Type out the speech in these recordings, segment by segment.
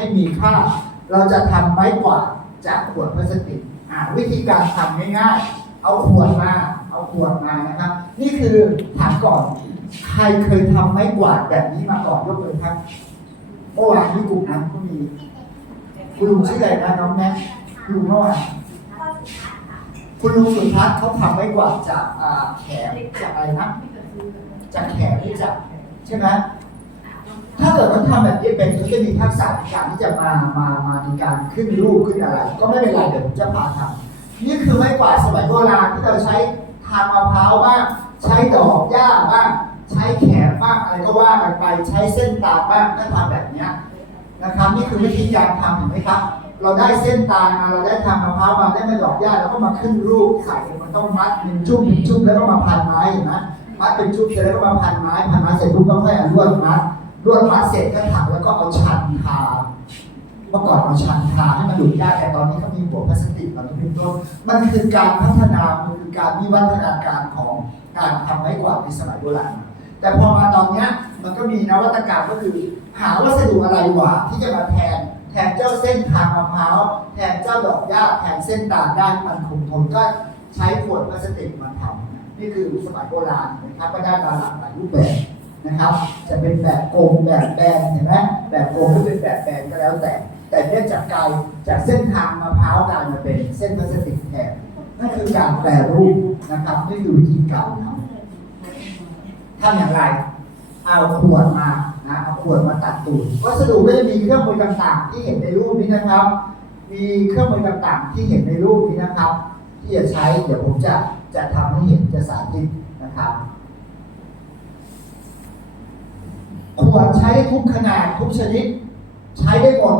ให้มีค่า เราจะทำไม้กวาดจากขวดพลาสติกอ่าวิธีการทำง่ายๆ เอาขวดมา เอาขวดมานะครับ นี่คือถามก่อน ใครเคยทำไม้กวาดแบบนี้มาก่อนยกมือครับเมื่อวานที่กลุ่มนั้นก็มีคุณลุงชื่ออะไรนะน้องแม่คุณลุงเมื่อวานคุณลุงสุทัศน์เขาทำไม้กวาดจากอ่าแขนจากอะไรนะจากแขนที่จากใช่ไหม ถ้าเกิดเขาทำแบบนี้เป็นเขาจะมีทักษะในการที่จะมามามาในการขึ้นรูปขึ้นอะไร ก็ไม่เป็นไรเดี๋ยวผมจะพาทำนี่คือไม้กวาดสมัยโบราณที่เราใช้ทางมะพร้าวบ้างใช้ดอกหญ้าบ้างใช้แขนบ้างอะไรก็ว่ากันไปใช้เส้นตาบ้างก็ทำแบบนี้นะครับนี่คือวิธีการทำเห็นไหมครับ เราได้เส้นตามาเราได้ทางมะพร้าวมาได้มาดอกหญ้าแล้วก็มาขึ้นรูปใส่มันต้องมัดเป็นจุ้มเป็นจุ้มแล้วก็มาพันไม้เห็นไหมมัดเป็นจุ้มเสร็จแล้วก็มาพันไม้พันไม้เสร็จปุ๊บก็ค่อยเอาลวดมัด รวดมัดเสร็จก็ถักแล้วก็เอาชันทาเมื่อก่อนเอาชันทาให้มันดูดยากแต่ตอนนี้เขามีหัวพลาสติกตอนนี้เป็นต้นมันคือการพัฒนามันคือการวิวัฒนาการของการทำไม้กวาดในสมัยโบราณแต่พอมาตอนนี้มันก็มีนวัตกรรมก็คือ หาวัสดุอะไรวะที่จะมาแทนแทนเจ้าเส้นทางมะพร้าวแทนเจ้าดอกหญ้าแทนเส้นตาด้านมันคงทนก็ใช้ขวดพลาสติกมาทำนี่คือสมัยโบราณนะครับก็ได้มาหลากหลายรูปแบบ นะครับ จะเป็นแบบกลมแบบแบนเห็นไหมแบบกลมหรือเป็นแบบแบนก็แล้วแต่ แต่เนี่ยจากกลายจากเส้นทางมะพร้าวกลายมาเป็นเส้นพลาสติกแทนนั่นคือการแปรรูปนะครับนี่คือวิธีการทำทำอย่างไร เอาขวดมานะเอาขวดมาตัดตูดวัสดุก็จะมีเครื่องมือต่างๆ ที่เห็นในรูปนี้นะครับ มีเครื่องมือต่างๆ ที่เห็นในรูปนี้นะครับ ที่จะใช้เดี๋ยวผมจะจะทำให้เห็นจะสาธิตนะครับ ขวดใช้ทุกขนาดทุกชนิด ใช้ได้หมด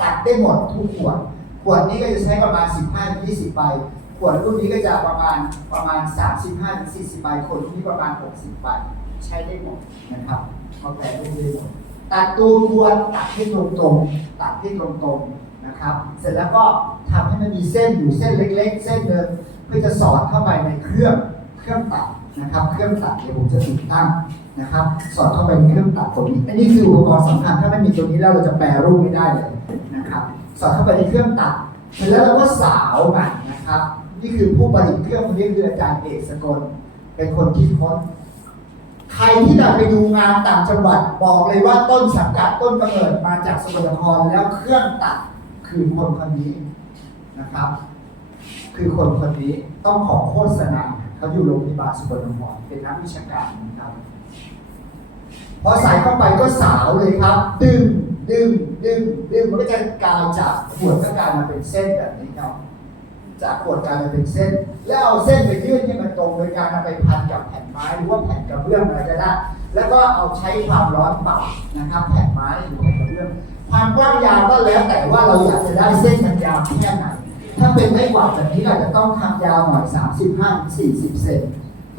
ตัดได้หมดทุกขวด ขวดนี้ก็จะใช้ประมาณ 15-20ใบขวดรุ่นนี้ก็จะประมาณประมาณ 35-40ใบขวดนนี้ประมาณ 60ใบใช้ได้หมดนะครับเขาแปลรูปได้หมดตัดตูนขวดตัดให้ตรงๆตัดให้ตรงๆนะครับ เสร็จแล้วก็ทำให้มันมีเส้นอยู่เส้นเล็ก ๆ เส้นหนึ่งเพื่อจะสอดเข้าไปในเครื่องเครื่องตัดนะครับ เครื่องตัดเดี๋ยวผมจะติดตั้ง นะครับ สอดเข้าไปในเครื่องตัดตัวนี้อันนี้คืออุปกรณ์สำคัญถ้าไม่มีตัวนี้แล้วเราจะแปรรูปไม่ได้เลยนะครับ สอดเข้าไปในเครื่องตัดเสร็จแล้วเราก็สาวมันนะครับ นี่คือผู้ประดิษฐ์เครื่องคนนี้คืออาจารย์เอกสกล เป็นคนคิดค้นใครที่ได้ไปดูงานต่างจังหวัดบอกเลยว่าต้นสังกัดต้นกำเนิดมาจากสกลนครแล้วเครื่องตัดคือคนคนนี้นะครับ คือคนคนนี้ต้องขอโฆษณาเขาอยู่โรงพยาบาลสกลนครเป็นนักวิชาการนะครับ พอใส่เข้าไปก็สาวเลยครับ ดึงดึงดึงดึงมันก็จะกลายจากขวดก็กลายมาเป็นเส้นแบบนี้ครับจากขวดกลายมาเป็นเส้น แล้วเอาเส้นไปยืดให้มันตรงโดยการเอาไปพันกับแผ่นไม้หรือว่าแผ่นกระเบื้องอะไรก็ได้แล้วก็เอาใช้ความร้อนเป่านะครับ แผ่นไม้หรือแผ่นกระเบื้องความกว้างยาวก็แล้วแต่ว่าเราอยากจะได้เส้นมันยาวแค่ไหนถ้าเป็นไม้กวาแบบนี้เราจะต้องทำยาวหน่อย35-40 เซน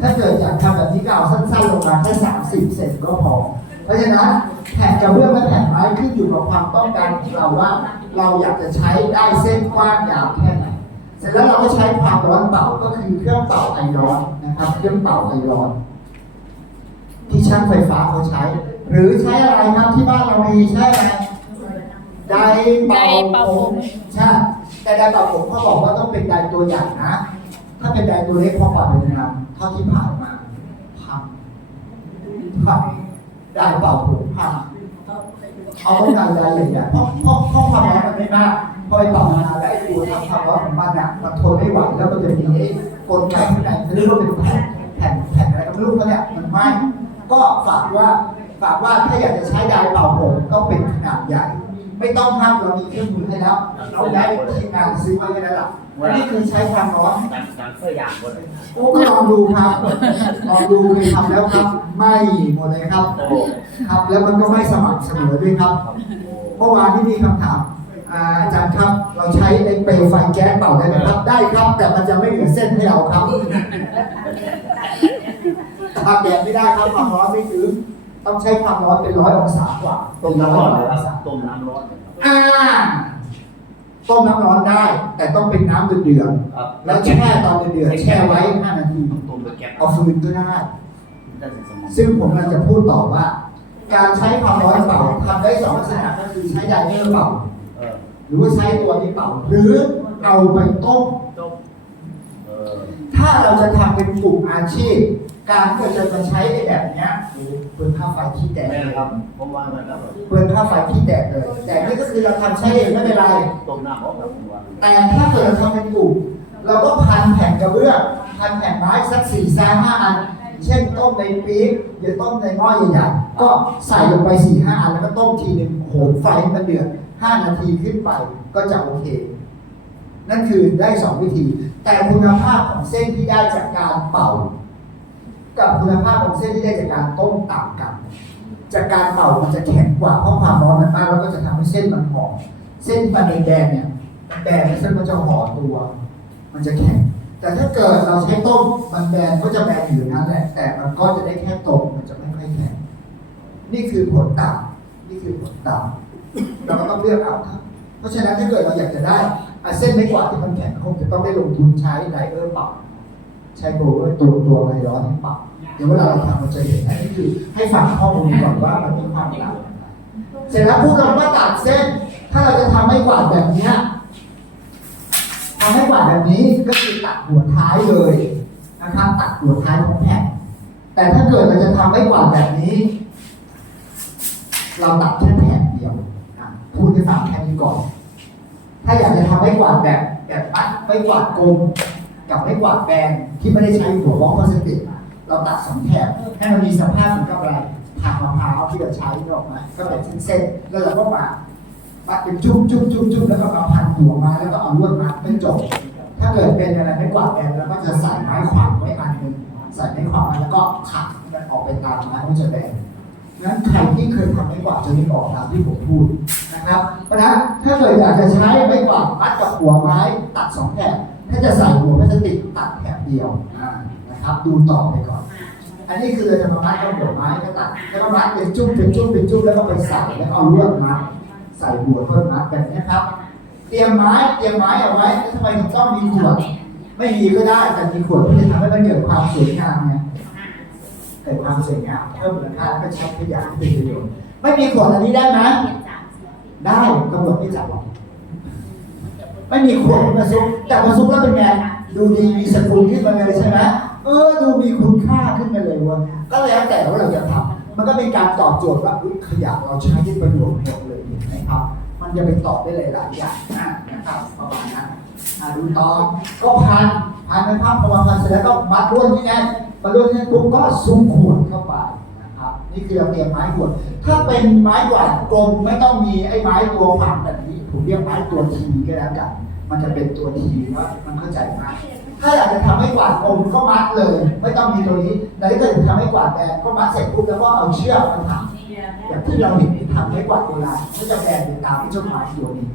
ถ้าเกิดอยากทำแบบนี้ก็เอาสั้นๆลงมาแค่30 เซนก็พอ เพราะฉะนั้นแผ่นกระเบื้องและแผ่นไม้ขึ้นอยู่กับความต้องการของเราว่า เราอยากจะใช้ได้เส้นกว้างยาวแค่ไหน เสร็จแล้วเราก็ใช้ความร้อนเป่าก็คือเครื่องเป่าไอร้อนนะครับ เครื่องเป่าไอร้อน ที่ช่างไฟฟ้าเขาใช้ หรือใช้อะไรครับที่บ้านเรามีใช้อะไรไดร์เป่าไดเป่าผมใช่แต่ไดเป่าผมเขาบอกว่าต้องเป็นไดตัวใหญ่นะ ถ้าเป็นไดร์ตัวเล็กพอปรับเป็นงานเท่าที่ผ่านมาพังพังไดร์เป่าผมพังเอาไว้การไดร์ใหญ่ๆเพราะเพราะเพราะความมันไม่มากพอไปเป่านาแล้วไอ้ตัวทำความร้อนของมันอะมันทนไม่ไหวแล้วมันจะมีไอ้กลไกข้างในเขาเรียกว่าเป็นแผ่นแผ่นแผ่นอะไรก็ไม่รู้เขาเนี่ยมันไหม้ก็ฝากว่าฝากว่าถ้าอยากจะใช้ไดร์เป่าผมต้องเป็นขนาดใหญ่ ไม่ต้องครับเรามีเครื่องมือให้แล้วเราได้ทีมงานซื้อมาให้แล้วล่ะ อันนี้คือใช้ความร้อนการการเพื่อยางบนเลยโอ้ก็ลองดูครับลองดูเคยทำแล้วครับไหม่หมดเลยครับ โอ้ครับ แล้วมันก็ไม่สม่ำเสมอด้วยครับครับโอ้เมื่อวานที่มีคำถามอ่าอาจารย์ครับเราใช้ไอ้เปลวไฟแก๊สเป่าได้ไหมครับ ได้ครับ แต่มันจะไม่เหลือเส้นให้เราครับอาบแดดไม่ได้ครับความร้อนไม่ถึงต้องใช้ความร้อนเป็นร้อยองศากว่า ต้มน้ำร้อนเลยองครัศาบต้มน้ำร้อนเลยครับ อ่า ต้มน้ำร้อนได้ แต่ต้องเป็นน้ำเดือดครับๆแล้วแช่ตอนเดือดๆแช่ไว้ 5 นาทีต้มด้วยแก๊สเอาฟืนก็ได้ ได้ถึงสมองซึ่งผมกำลังจะพูดต่อว่า การใช้ความร้อนเป่าทำได้สองลักษณะก็คือใช้ไดเออร์เป่า เออหรือว่าใช้ตัวนี้เป่า หรือเอาไปต้มจบเออถ้าเราจะทำเป็นกลุ่มอาชีพ การที่เราจะมาใช้ในแบบเนี้ยโอ้โหเปลืองค่าไฟที่แตกแม่นะครับผมว่ามันแล้วเปลืองค่าไฟที่แตกเลย แต่นี่ก็คือเราทำใช้เองไม่เป็นไรต้มน้ำออกแบบผมว่าแต่ถ้าเกิดเราทำเป็นกลุ่มเราก็พันแผ่นกระเบื้องพันแผ่นไม้สักสี่สามห้าอัน เช่นต้มในปี๊บหรือต้มในหม้อใหญ่ๆก็ใส่ลงไปสี่ห้าอันแล้วก็ต้มทีหนึ่งโหมไฟให้มันเดือดห้านาทีขึ้นไปก็จะโอเค นั่นคือได้สองวิธี แต่คุณภาพของเส้นที่ได้จากการเป่า กับคุณภาพของเส้นที่ได้จากการต้มต่างกัน จากการเป่ามันจะแข็งกว่าเพราะความร้อนมันมากแล้วก็จะทำให้เส้นมันหอมเส้นมันแดงเนี่ยแดงเส้นมันจะห่อตัว มันจะแข็ง แต่ถ้าเกิดเราใช้ต้มมันแบนก็จะแบนอยู่นั่นแหละแต่มันก็จะได้แค่ตรงมันจะไม่ค่อยแข็งนี่คือผลต่างนี่คือผลต่างเราก็ต้องเลือกเอาครับเพราะฉะนั้นถ้าเกิดเราอยากจะได้เส้นไม่กว่าที่มันแข็งคงจะต้องได้ลงทุนใช้ไดเออร์ปรับใช้โบว์ตัวตัวไอร้อนให้ปรับ ดี๋ยวเวลาเราทำเราจะเห็นอันนี้คือให้ฟังข้อมูลก่อนว่ามันมีความต่างเสร็จแล้วพูดเราว่าตัดเส้น ถ้าเราจะทำไม่กวาดแบบเนี้ยทำให้กวาดแบบนี้ก็คือตัดหัวท้ายเลยนะครับตัดหัวท้ายของแผ่นแต่ถ้าเกิดเราจะทำไม่กวาดแบบนี้ เราตัดแค่แผ่นเดียวพูดให้ฟังแค่นี้ก่อน ถ้าอยากจะทำให้กวาดแบบแบบปัดไม่กวาดกลมกับไม่กวาดแบนที่ไม่ได้ใช้หัวบล็อกพลาสติก เราตัดสองแถบให้มันมีสภาพเหมือนกับอะไรทางมะพร้าวที่เราใช้กออกมาก็เป็นเส้นๆแล้วเราก็มาปัดเป็นจุ่มจุ่มจุ่มจุ่มแล้วก็มาพันหัวมาแล้วก็เอาลวดมาเป็นจบถ้าเกิดเป็นอะไรไม่กวาดแบนเราก็จะใส่ไม้ขวางไว้อันหนึ่งใส่ไม้ขวางมาแล้วก็ขัดมันออกไปตามไม้มันจะแบนนั้นใครที่เคยทำไม้กวาดจะนึกออกตามที่ผมพูดนะครับเพราะฉะนั้นถ้าเกิดอยากจะใช้ไม้กวาดมัดกับหัวไม้ตัดสองแถบถ้าจะใส่หัวพลาสติกตัดแถบเดียวอ่า นะครับ ดูต่อไปก่อน อันนี้คือเราจะมามัดกับหัวไม้ก็ตัดแล้วก็มัดเป็นจุ้มเป็นจุ้มเป็นจุ้มแล้วก็ไปใส่แล้วก็เอาลวดมัดใส่หัวเพิ่มมัดแบบนี้ครับ เตรียมไม้เตรียมไม้เอาไว้แล้วทำไมถึงต้องมีขวดไม่มีก็ได้แต่มีขวดเพื่อจะทำให้มันเกิดความสวยงามไงเกิดความสวยงามเพิ่มมูลค่าแล้วก็ใช้ขยะให้เป็นประโยชน์ไม่มีขวดอันนี้ได้ไหมได้ตำรวจไม่จับหรอกไม่มีขวดมาซุกแต่มาซุกแล้วเป็นไงดูดีมีสกุลขึ้นมาเลยใช่ไหม เออดูมีคุณค่าขึ้นมาเลยเวะก็แล้วแต่ว่าเราจะทำมันก็เป็นการตอบโจทย์ว่าอุ๊ยขยะเราใช้ที่ประโยชน์หมดเลยเห็นไหมครับ มันจะไปตอบได้หลาย ๆ อย่างนะนะครับประมาณนั้นอะดูต่อก็พันพันเป็นภาพประมาณพันเสร็จแล้วก็มัดร่วนที่แน่นพอโดนเนี่ยปุ๊บก็ซุ้มขวดเข้าไปนะครับ นี่คือเราเตรียมไม้ขวด ถ้าเป็นไม้กวาดกลมไม่ต้องมีไอ้ไม้ตัวฝังแบบนี้ผมเรียกไม้ตัวทีก็แล้วกันมันจะเป็นตัวทีว่ามันเข้าใจมาก ถ้าอยากจะทำให้กวาดกลมก็มัดเลย ไม่ต้องมีตัวนี้ แต่ถ้าเกิดจะทำให้กวาดแบนก็มัดเสร็จปุ๊บแล้วก็เอาเชือกมาถักอย่างที่เราเห็นที่ทำให้กวาดโบราณก็จะแบนไปตามที่ต้นไม้ตัวนี้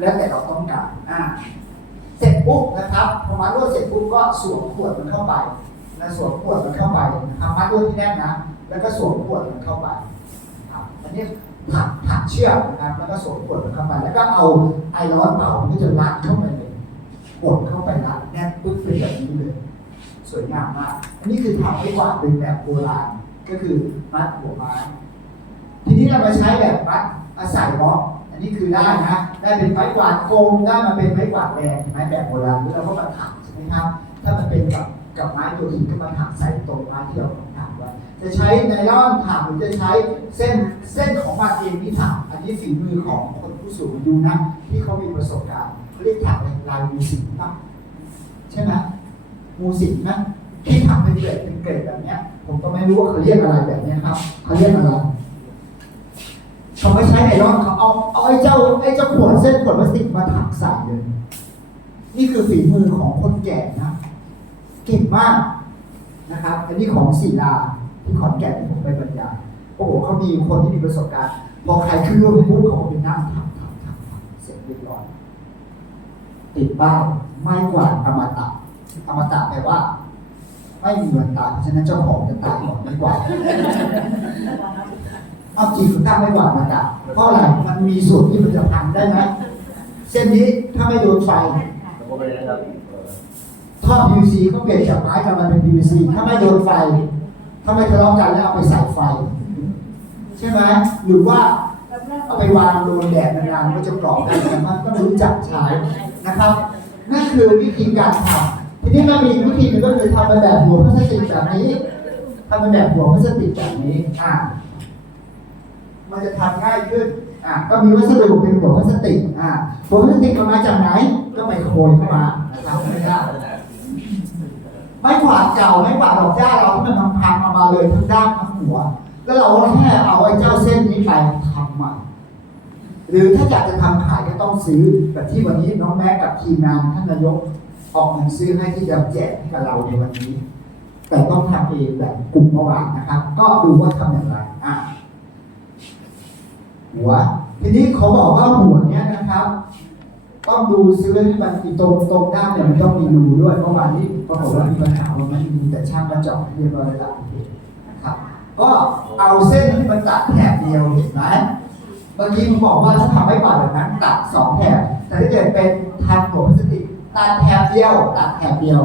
แล้วแต่เราต้องการอ่าเสร็จปุ๊บนะครับพอมัดรวดเสร็จปุ๊บก็สวมขวดมันเข้าไปแล้วสวมขวดมันเข้าไปทำมัดด้วยที่แน่นนะ แล้วก็สวมขวดมันเข้าไปครับอันนี้ถักถักเชือกนะครับแล้วก็สวมขวดมันเข้าไป แล้วก็เอาไอร้อนเป่ามันจะรัดเข้าไป กดเข้าไปรัดแน่นปึ๊บเป็นแบบนี้เลยสวยงามมากอันนี้คือทำให้กวาดเป็นแบบโบราณก็คือมัดหัวไม้ทีนี้เรามาใช้แบบมัดอาศัยบล็อกอันนี้คือได้นะได้เป็นไม้กวาดโกลมได้มาเป็นไม้กวาดแดงไม้แบบโบราณแล้วเราก็มาถักใช่ไหมครับ ถ้ามันเป็นกับกับไม้ตัวหินก็มาถักใส่ตรงไม้ที่เราต้องถักไว้จะใช้ไนล่อนถักหรือจะใช้เส้นเส้นของมันเองที่ถักอันนี้ฝีมือของคนผู้สูงอายุนะที่เขามีประสบการณ์ เขาเรียกถักเป็นลายมูสิงป่ะใช่ไหมมูสิงนะที่ถักเป็นเกล็ดเป็นเกล็ดแบบเนี้ย ผมก็ไม่รู้ว่าเขาเรียกอะไรแบบเนี้ยครับเขาเรียกอะไรเขาไม่ใช้ไนล่อนเขาเอาเอาไอ้เจ้าไอ้เจ้าขวดเส้นขวดพลาสติกมาถักใส่เลย นี่คือฝีมือของคนแก่นะเก่งมากนะครับ อันนี้ของศิลาที่ขอนแก่นที่ผมไปบรรยายโอ้โหเขามีคนที่มีประสบการณ์พอใครขึ้นรถไปปุ๊บเขาก็ไปนั่งทำทำทำเสร็จเรียบร้อย ติดป้าไม้กวาดอมตะอมตะแปลว่า ไม่มีวันตายเพราะฉะนั้นเจ้าของจะตายก่อนไม่กวาดเอาจริงคุณตั้งไม่กวาดมาดับเพราะอะไรมันมีส่วนที่มันจะพังได้ไหมเส้นนี้ถ้าไม่โดนไฟแล้วก็ไปนะครับเออท่อ PVC ก็เปลี่ยนจากไม้กลับมาเป็น PVC ถ้าไม่โดนไฟ ถ้าไม่ทะเลาะกันแล้วเอาไปใส่ไฟ ใช่ไหมหรือว่าเอาไปวางโดนแดดนานๆก็จะกรอบได้แต่มันต้องรู้จักใช้ นะครับ นั่นคือวิธีการทำทีนี้มันมีวิธีหนึงก็คือทำเป็นแบบหัวพลาสติกแบบนี้ทำเป็นแบบหัวพลาสติกแบบนี้อ่ามันจะทำง่ายขึ้นอะก็มีวัสดุเป็นหัวพลาสติกอะหัวพลาสติกมันมาจากไหน ก็ไมโครยเข้ามานะครับไม่ได้ไม้กวาดเก่าไม้กวาดดอกหญ้าเราที่มันพังๆเอามาเลยทั้งด้านทั้งหัว แล้วเราก็แค่เอาไอ้เจ้าเส้นนี้ไปทำใหม่ หรือถ้าอยากจะทำขายก็ต้องซื้อแบบที่วันนี้น้องแม็กกับทีมงานท่านนายกออกเงินซื้อให้ที่จะแจกให้กับเราในวันนี้ แต่ต้องทำเองแบบกลุ่มเมื่อวานนะครับ ก็ดูว่าทำอย่างไรอะหัว ทีนี้เขาบอกว่าหัวเนี้ยนะครับ ต้องดูซื้อให้มันตรงตรงด้านเนี่ยมันต้องมีรูด้วยเมื่อวานนี้ปรากฏว่ามีปัญหาว่ามันมีแต่ช่างกระจกเรียบร้อยแล้วนะครับ ก็เอาเส้นที่มันตัดแถบเดียวเห็นไหม เมื่อกี้ผมบอกว่าถ้าทำไม่ก่อนแบบนั้นตัดสองแถบ แต่ถ้าเกิดเป็นทางหัวพลาสติกตัดแถบเดียวตัดแถบเดียว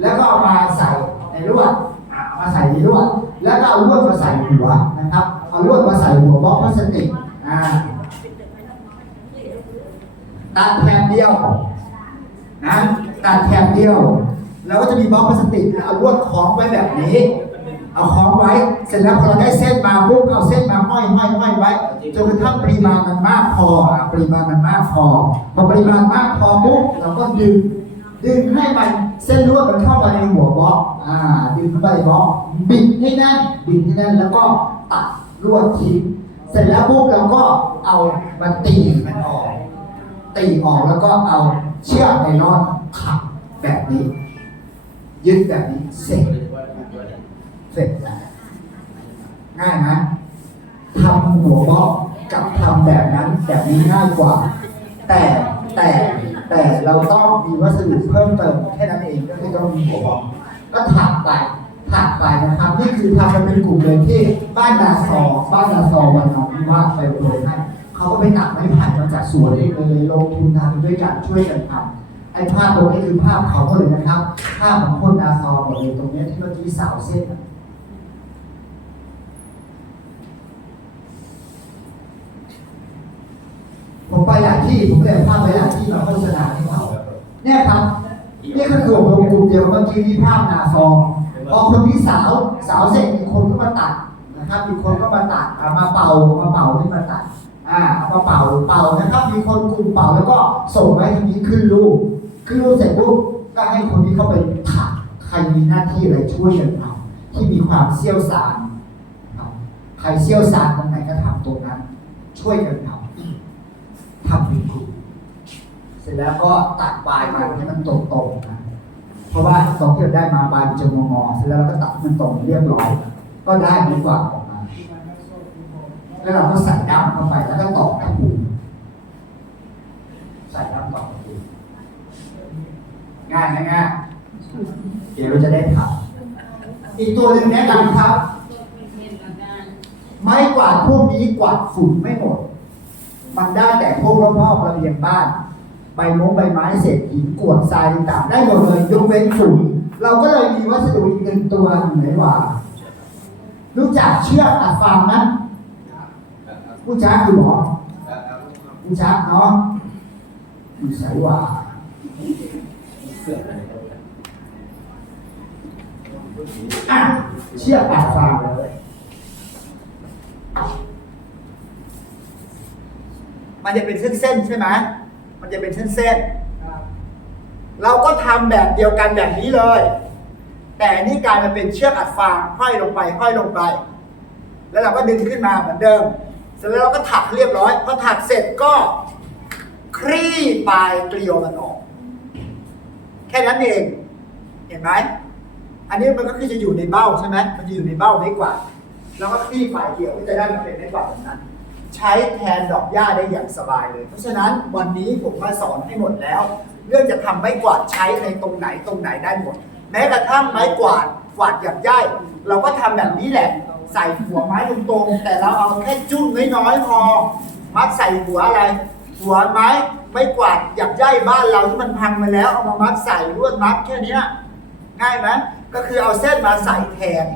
แล้วก็เอามาใส่ในลวดเอามาใส่ในลวด แล้วก็เอาลวดมาใส่หัวนะครับ เอาลวดมาใส่หัวบล็อกพลาสติกอ่าตัดแถบเดียวนะตัดแถบเดียว แล้วก็จะมีบล็อกพลาสติกเอาลวดคล้องไว้แบบนี้ เอาคล้องไว้ เสร็จแล้วพอเราได้เส้นมาปุ๊บเอาเส้นมาห้อยห้อยห้อยไว้จนกระทั่งปริมาณมันมากพอปริมาณมันมากพอพอปริมาณมากพอปุ๊บเราก็ดึงดึงให้มันเส้นลวดมันเข้าไปในหัวบล็อกอ่าดึงเข้าไปบล็อกบิดให้แน่นบิดให้แน่นแล้วก็ตัดลวดทิ้งเสร็จแล้วปุ๊บเราก็เอามันตีมันออกตีออกแล้วก็เอาเชือกไนลอนขับแบบนี้ ยึดแบบนี้เสร็จ เสร็จแล้วง่ายนะทำหัวบล็อกกับทำแบบนั้นแบบนี้ง่ายกว่า แต่แต่แต่เราต้องมีวัสดุเพิ่มเติมแค่นั้นเองก็คือต้องมีหัวบล็อกก็ถักไปถักไปนะครับ นี่คือทำกันเป็นกลุ่มเลยที่บ้านนาซอบ้านนาซอวันน้องที่ว่าไปโปรยให้เขาก็ไปตัดไม้ไผ่มาจากสวนเองเลยลงทุนทำด้วยกันช่วยกันทำไอ้ภาพตรงนี้คือภาพเขาเลยนะครับ ภาพของคนนาซอหมดเลยตรงนี้ที่เมื่อกี้สาวเส้นอะผมไปหลาย ที่ผมเลยภาพไปหลายที่มาโฆษณาให้เขาเนี่ยครับนี่ก็คือผมกลุ่มเดียวเมื่อกี้ที่ภาพนาซองพอคนที่สาวสาวเสร็จอีกคนก็มาตัดนะครับอีกคนก็มาตัดมาเป่ามาเป่าให้มาตัดอ่ามาเป่าเป่านะครับมีคนกลุ่มเป่าแล้วก็ส่งไว้ทีนี้ขึ้นรูปขึ้นรูปเสร็จปุ๊บก็ให้คนที่เข้าไปถักใครมีหน้าที่อะไรช่วยกันทำที่มีความเชี่ยวชาญนะครับใครเชี่ยวชาญตรงไหนก็ทำตรงนั้น ช่วยกันทำ เป็นกลุ่มเสร็จแล้วก็ตัดปลายมันให้มันตรงๆนะเพราะว่าตรงที่เราได้มาปลายมันจะงอๆเสร็จแล้วเราก็ตัดมันตรงเรียบร้อย ก็ได้ดีกว่าออกมา แล้วเราก็ใส่ด้ามเข้าไปแล้วก็ตอกตะปูใส่ด้ามตอกตะปูง่ายไหมง่ายเดี๋ยวเราจะได้ทำอีกตัวหนึ่งแนะนำครับ ไม้กวาดพวกนี้กวาดฝุ่นไม่หมด มันได้แต่พวกรอบๆระเบียงบ้าน ใบมงใบไม้เศษหินกวดทรายต่างได้หมดเลยยกเว้นฝุ่นเราก็เลยมีวัสดุอีกหนึ่งตัวอยู่ในว่ารู้จักเชือกตัดฟางไหมผู้จ้าคือหมอผู้จ้าเนาะอยู่สายว่าอะเชือกตัดฟางเลย มันจะเป็นเส้นๆใช่ไหมมันจะเป็นเส้นๆเราก็ทำแบบเดียวกันแบบนี้เลย แต่นี่กลายมาเป็นเชือกอัดฟางห้อยลงไปห้อยลงไป แล้วเราก็ดึงขึ้นมาเหมือนเดิม เสร็จแล้วเราก็ถักเรียบร้อยพอถักเสร็จก็คลี่ปลายเกลียวมันออก แค่นั้นเอง เห็นไหมอันนี้มันก็คือจะอยู่ในเบ้าใช่ไหมมันจะอยู่ในเบ้าไม่กว่า แล้วก็คลี่ปลายเกลียวก็จะได้มาเป็นไม้กวาแบบนั้น ใช้แทนดอกหญ้าได้อย่างสบายเลย เพราะฉะนั้นวันนี้ผมมาสอนให้หมดแล้ว เรื่องจะทำไม้กวาดใช้ในตรงไหนตรงไหนได้หมด แม้กระทั่งไม้กวาดกวาดหยักย่ายเราก็ทำแบบนี้แหละใส่หัวไม้ตรงๆ แต่เราเอาแค่จุ้งน้อยๆพอ มัดใส่หัวอะไร หัวไม้ไม้กวาดหยักย่ายบ้านเราที่มันพังไปแล้วเอามามัดใส่ลวดมัดแค่นี้ง่ายไหมก็คือเอาเส้นมาใส่แทน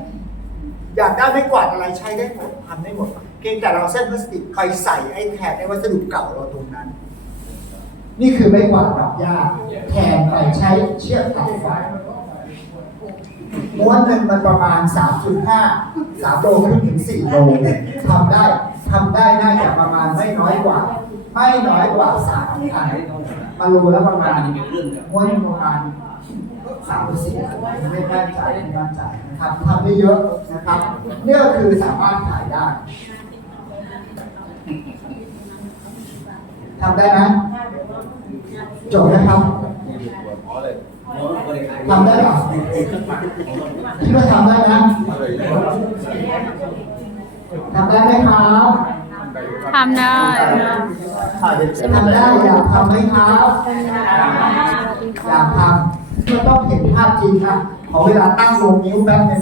อยากได้ไม้กวาดอะไรใช้ได้หมดทำได้หมด เพียงแต่เราเส้นพลาสติกไปใส่ไอ้แทนในวัสดุเก่าเราตรงนั้น นี่คือไม่กวาดดอกหญ้าแทนไปใช้เชือกตัดไฟม้วนหนึ่งมันประมาณ 3.5 3โลครึ่งถึง 4 โลทำได้ทำได้น่าจะประมาณไม่น้อยกว่า ไม่น้อยกว่า3อันมารูแล้วประมาณม้วนประมาณ3หรือ4อันไม่แน่ใจไม่แน่ใจนะครับทำได้เยอะนะครับเนี่ยคือสามารถขายได้ ทำได้ไหมจบนะครับขอเลยทำได้หรอคิดว่าทำได้ไหมทำได้ไหมครับทำได้ทำได้อยากทำไหมครับอยากทำก็ต้องเห็นภาพจริงนะขอเวลาตั้งลงนิ้วแป๊บหนึง